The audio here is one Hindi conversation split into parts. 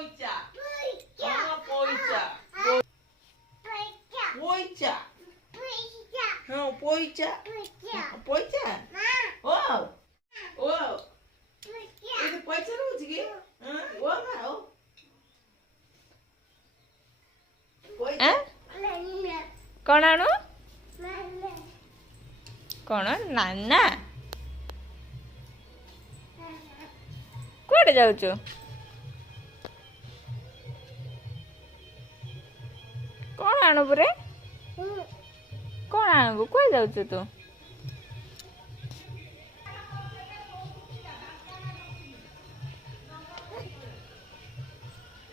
ପଇଚା ପଇଚା ପଇଚା ହଁ ପଇଚା ପଇଚା ଓ ଓ ଏଠି ପଇସା ରହୁଛି କି ଓ ନା ଓ ପଇଚା କଣ ଆଣୁ କଣ ନାନା କୁଆଡେ ଯାଉଛୁ କଣ ଆଣିବୁ ରେ କଣ ଆଣିବୁ କୁଆଡେ ଯାଉଛୁ ତୁ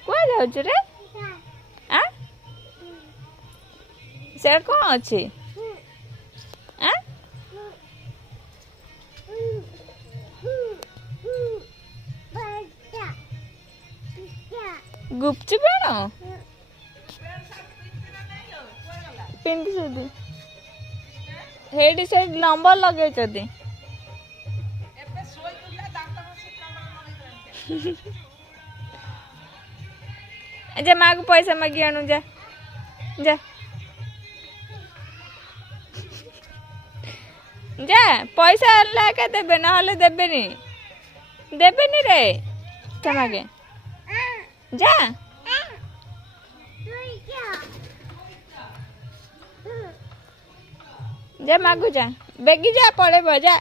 କୁଆଡେ ଯାଉଛୁ ରେ ଆ ସେଟା କଣ ଅଛି ଆ ଗୁପଚୁପ ଆଣ ପିନ୍ଧିଛନ୍ତି ସେଇଠି ସେଇଠି ନମ୍ବର ଲଗେଇଛନ୍ତି ଯା ମାକୁ ପଇସା ମାଗି ଆଣୁ ଯା ଯା ଯା ପଇସା ଆଣିଲେ ଏକା ଦେବେ ନହେଲେ ଦେବେନି ଦେବେନି ରେ ମାଗେ ଯା ଯା ମାଗୁ ଯା ବେଗି ଯା ପଳେଇବ ଯା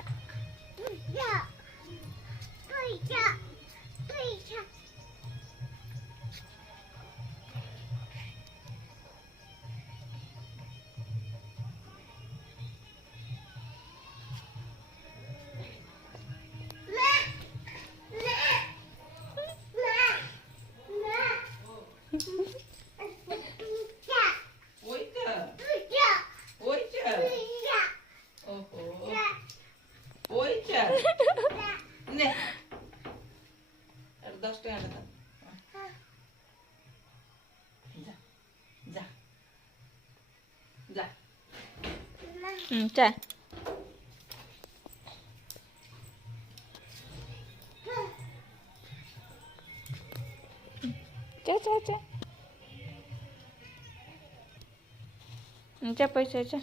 নে 10 টাকা দে যা যা যা যা যা যা যা পয়সা যা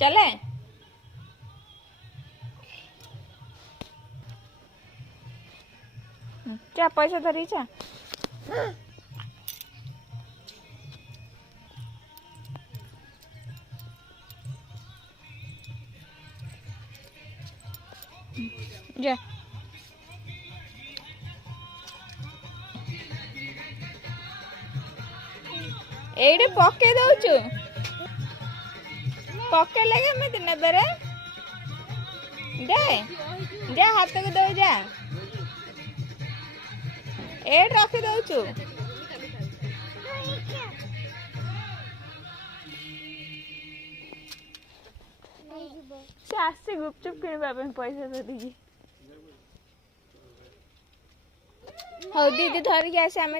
चले क्या पैसा धरी चा जा एडे पके दउछु पके लगे मत नेबे रे दे जा हाथ को दे जा एड रख दउछु से आसे गुपचुप किनबा पे पैसा दे दी हो दीदी धर के आसे हमें